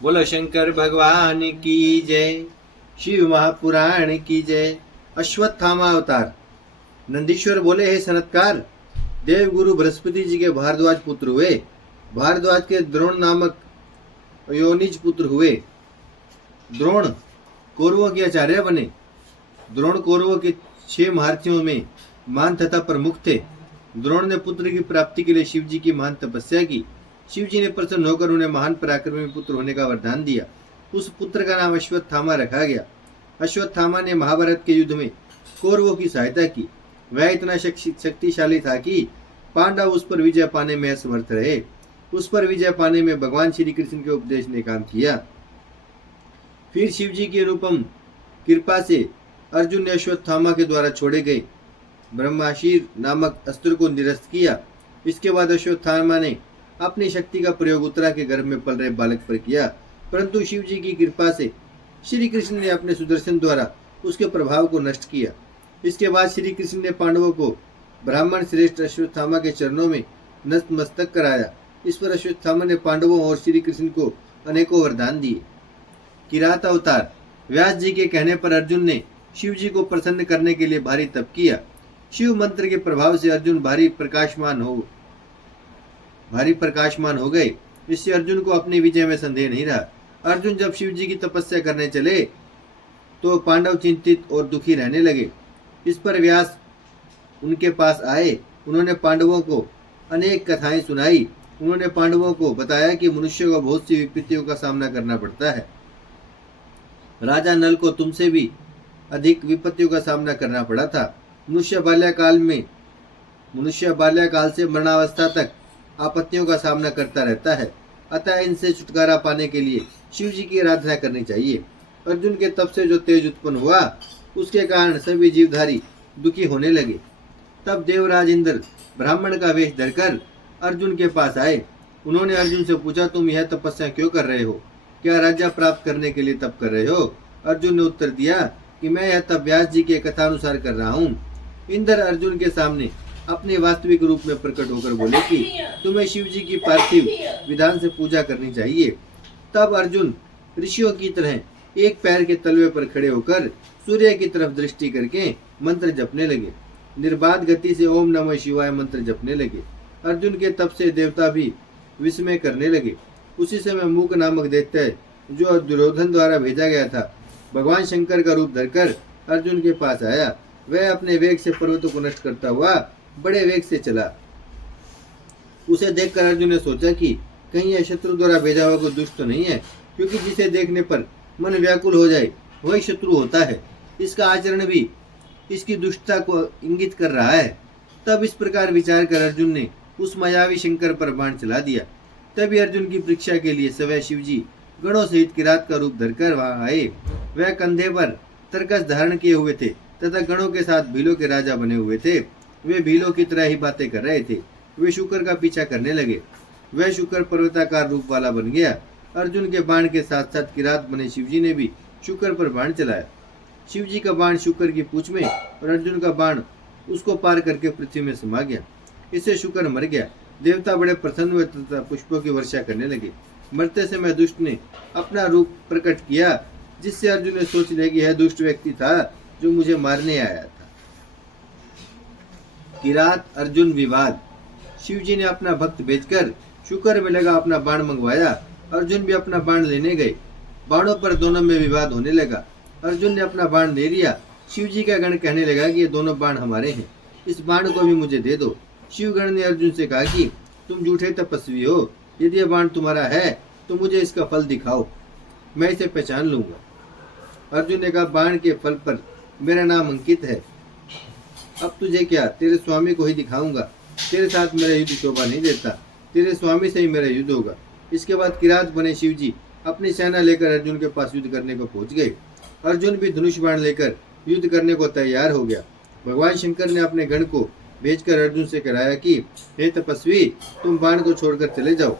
बोलो शंकर भगवान की जय। शिव महापुराण की जय। अश्वत्थामा अवतार। नंदीश्वर बोले, हे सनत्कार, देव गुरु बृहस्पति जी के भारद्वाज पुत्र हुए। भारद्वाज के द्रोण नामक योनिज पुत्र हुए। द्रोण कौरवों के आचार्य बने। द्रोण कौरवों के 6 महारथियों में महान तथा प्रमुख थे। द्रोण ने पुत्र की प्राप्ति के लिए शिव जी की महान तपस्या की। शिव जी ने प्रसन्न होकर उन्हें महान पराक्रमी पुत्र होने का वरदान दिया। उस पुत्र का नाम अश्वत्थामा रखा गया। अश्वत्थामा ने महाभारत के युद्ध में कौरवों की सहायता की। वह इतना शक्तिशाली था कि पांडव उस पर विजय पाने में असमर्थ रहे। उस पर विजय पाने में भगवान श्री कृष्ण के उपदेश ने काम किया। फिर शिव जी की अनुपम कृपा से अर्जुन ने अश्वत्थामा के द्वारा छोड़े गए ब्रह्माशीर नामक अस्त्र को निरस्त किया। इसके बाद अश्वत्थामा ने अपनी शक्ति का प्रयोग उत्तरा के गर्भ में पल रहे बालक पर किया, परंतु शिव जी की कृपा से श्री कृष्ण ने अपने सुदर्शन द्वारा उसके प्रभाव को नष्ट किया। इसके बाद श्री कृष्ण ने पांडवों को ब्राह्मण श्रेष्ठ अश्वत्थामा के चरणों में नतमस्तक कराया। इस पर अश्वत्थामा ने पांडवों और श्री कृष्ण को अनेकों वरदान दिए। किरात अवतार। व्यास जी के कहने पर अर्जुन ने शिव जी को प्रसन्न करने के लिए भारी तप किया। शिव मंत्र के प्रभाव से अर्जुन भारी प्रकाशमान हो गए। इससे अर्जुन को अपनी विजय में संदेह नहीं रहा। अर्जुन जब शिव जी की तपस्या करने चले तो पांडव चिंतित और दुखी रहने लगे। इस पर व्यास उनके पास आए। उन्होंने पांडवों को अनेक कथाएं सुनाई। उन्होंने पांडवों को बताया कि मनुष्य को बहुत सी विपत्तियों का सामना करना पड़ता है। राजा नल को तुमसे भी अधिक विपत्तियों का सामना करना पड़ा था। मनुष्य बाल्याकाल से मरणावस्था तक आपत्तियों का सामना करता रहता है। अतः इनसे छुटकारा पाने के लिए शिव जी की आराधना करनी चाहिए। अर्जुन के तप से जो तेज उत्पन्न हुआ, उसके कारण सभी जीवधारी दुखी होने लगे। तब देवराज इंद्र ब्राह्मण का वेश धरकर अर्जुन के पास आए। उन्होंने अर्जुन से पूछा, तुम यह तपस्या क्यों कर रहे हो? क्या राज्य प्राप्त करने के लिए तप कर रहे हो? अर्जुन ने उत्तर दिया कि मैं यह तप व्यास जी के कथानुसार कर रहा हूँ। इंद्र अर्जुन के सामने अपने वास्तविक रूप में प्रकट होकर बोले कि तुम्हें शिव जी की पार्थिव विधान से पूजा करनी चाहिए। तब अर्जुन ऋषियों की तरह एक पैर के तलवे पर खड़े होकर सूर्य की तरफ दृष्टि करके मंत्र जपने लगे। निर्बाध गति से ओम नमः शिवाय मंत्र जपने लगे। अर्जुन के तप से देवता भी विस्मय करने लगे। उसी समय मूक नामक दैत्य, जो दुर्योधन द्वारा भेजा गया था, भगवान शंकर का रूप धरकर अर्जुन के पास आया। वह अपने वेग से पर्वतों को नष्ट करता हुआ बड़े वेग से चला। उसे देखकर अर्जुन ने सोचा कि कहीं यह शत्रु द्वारा भेजा हुआ कोई दुष्ट तो नहीं है, क्योंकि जिसे देखने पर मन व्याकुल हो जाए वही शत्रु होता है। इसका आचरण भी इसकी दुष्टता को इंगित कर रहा है। तब इस प्रकार विचार कर अर्जुन ने उस मायावी शंकर पर बाण चला दिया। तभी अर्जुन की परीक्षा के लिए स्वयं शिव जी गणों सहित किरात का रूप धरकर वहां आए। वह कंधे पर तरकस धारण किए हुए थे तथा गणों के साथ भीलों के राजा बने हुए थे। वे भीलों की तरह ही बातें कर रहे थे। वे शुकर का पीछा करने लगे। वह शुकर पर्वताकार रूप वाला बन गया। अर्जुन के बाण के साथ साथ किरात बने शिवजी ने भी शुकर पर बाण चलाया। शिवजी का बाण शुकर की पूंछ में और अर्जुन का बाण उसको पार करके पृथ्वी में समा गया। इससे शुकर मर गया। देवता बड़े प्रसन्न हुए तथा पुष्पों की वर्षा करने लगे। मरते समय दुष्ट ने अपना रूप प्रकट किया, जिससे अर्जुन ने सोच लिया कि यह दुष्ट व्यक्ति था जो मुझे मारने आया था। किरात अर्जुन विवाद। शिवजी ने अपना भक्त भेजकर शुकर में लगा अपना बाण मंगवाया। अर्जुन भी अपना बाण लेने गए। बाणों पर दोनों में विवाद होने लगा। अर्जुन ने अपना बाण ले लिया। शिवजी का गण कहने लगा कि ये दोनों बाण हमारे हैं, इस बाण को भी मुझे दे दो। शिवगण ने अर्जुन से कहा कि तुम झूठे तपस्वी हो। यदि यह बाण तुम्हारा है तो मुझे इसका फल दिखाओ, मैं इसे पहचान लूंगा। अर्जुन ने कहा, बाण के फल पर मेरा नाम अंकित है। अब तुझे क्या, तेरे स्वामी को ही दिखाऊंगा। तेरे साथ मेरा युद्ध शोभा नहीं देता। तेरे स्वामी से ही मेरा युद्ध होगा। इसके बाद किरात बने शिवजी अपनी सेना लेकर अर्जुन के पास युद्ध करने को पहुंच गए। अर्जुन भी धनुष बाण लेकर युद्ध करने को तैयार हो गया। भगवान शंकर ने अपने गण को भेजकर अर्जुन से कराया कि हे तपस्वी, तुम बाण को छोड़कर चले जाओ।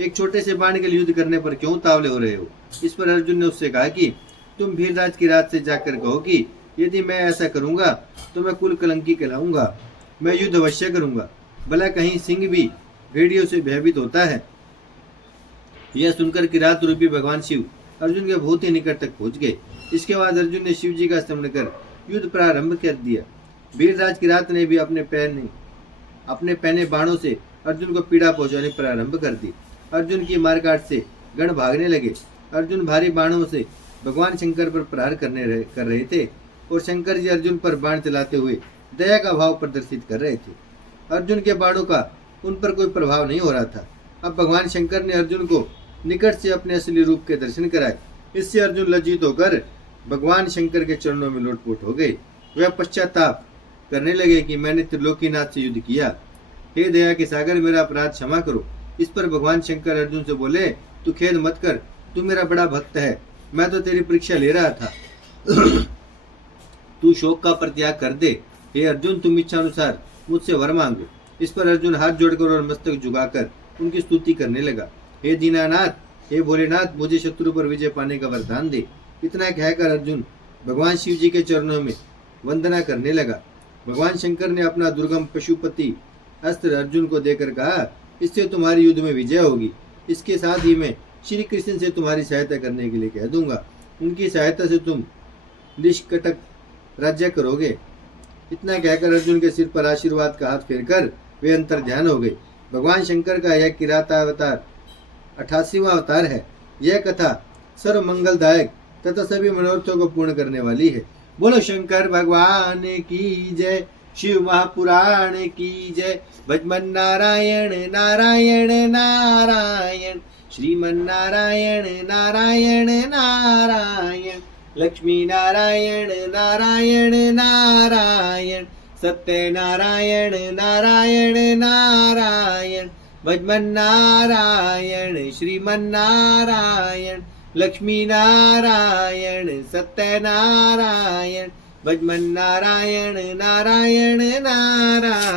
एक छोटे से बाण के लिए युद्ध करने पर क्यों तावले हो रहे हो? इस पर अर्जुन ने उससे कहा कि तुम भीरराज किरात से जाकर कहो कि यदि मैं ऐसा करूंगा तो मैं कुल कलंकी कहलाऊंगा। मैं युद्ध अवश्य करूंगा। भला कहीं सिंह भी भेड़ियों से भयभीत होता है? यह सुनकर किरात रूपी भगवान शिव अर्जुन के बहुत ही निकट तक पहुंच गए। इसके बाद अर्जुन ने शिव जी का स्मरण कर युद्ध प्रारंभ कर दिया। वीरराज किरात ने भी अपने पहने बाणों से अर्जुन को पीड़ा पहुंचानी प्रारंभ कर दी। अर्जुन की मारकाट से गण भागने लगे। अर्जुन भारी बाणों से भगवान शंकर पर प्रहार कर रहे थे और शंकर जी अर्जुन पर बाण चलाते हुए दया का भाव प्रदर्शित कर रहे थे। अर्जुन के बाणों का उन पर कोई प्रभाव नहीं हो रहा था। अब भगवान शंकर ने अर्जुन को निकट से अपने असली रूप के दर्शन कराए। इससे अर्जुन लज्जित होकर भगवान शंकर के चरणों में लोटपोट हो गए। वह पश्चाताप करने लगे कि मैंने त्रिलोकीनाथ से युद्ध किया, हे दया के सागर मेरा अपराध क्षमा करो। इस पर भगवान शंकर अर्जुन से बोले, तू खेद मत कर, तू मेरा बड़ा भक्त है, मैं तो तेरी परीक्षा ले रहा था। तू शोक का परित्याग कर दे। हे अर्जुन, तुम इच्छा अनुसार मुझसे वर मांगो। इस पर अर्जुन हाथ जोड़कर और मस्तक झुकाकर उनकी स्तुति करने लगा। हे दीनानाथ, हे भोलेनाथ, मुझे शत्रु पर विजय पाने का वरदान दे। इतना कहकर अर्जुन भगवान शिव जी के चरणों में वंदना करने लगा। भगवान शंकर ने अपना दुर्गम पशुपति अस्त्र अर्जुन को देकर कहा, इससे तुम्हारी युद्ध में विजय होगी। इसके साथ ही मैं श्री कृष्ण से तुम्हारी सहायता करने के लिए कह दूंगा। उनकी सहायता से तुम निष्कटक राज्य करोगे। इतना कहकर अर्जुन के सिर पर आशीर्वाद का हाथ फेरकर वे अंतर ध्यान हो गए। भगवान शंकर का यह किरातावतार 88वां अवतार है। यह कथा सर्व मंगलदायक तथा सभी मनोरथों को पूर्ण करने वाली है। बोलो शंकर भगवान की जय, शिव महापुराण की जय। भजमन नारायण नारायण नारायण, श्रीमन नारायण नारायण नारायण, लक्ष्मी नारायण नारायण नारायण, सत्य नारायण नारायण नारायण। भजमन नारायण श्रीमन नारायण, लक्ष्मी नारायण सत्य नारायण, भजमन नारायण नारायण नारायण।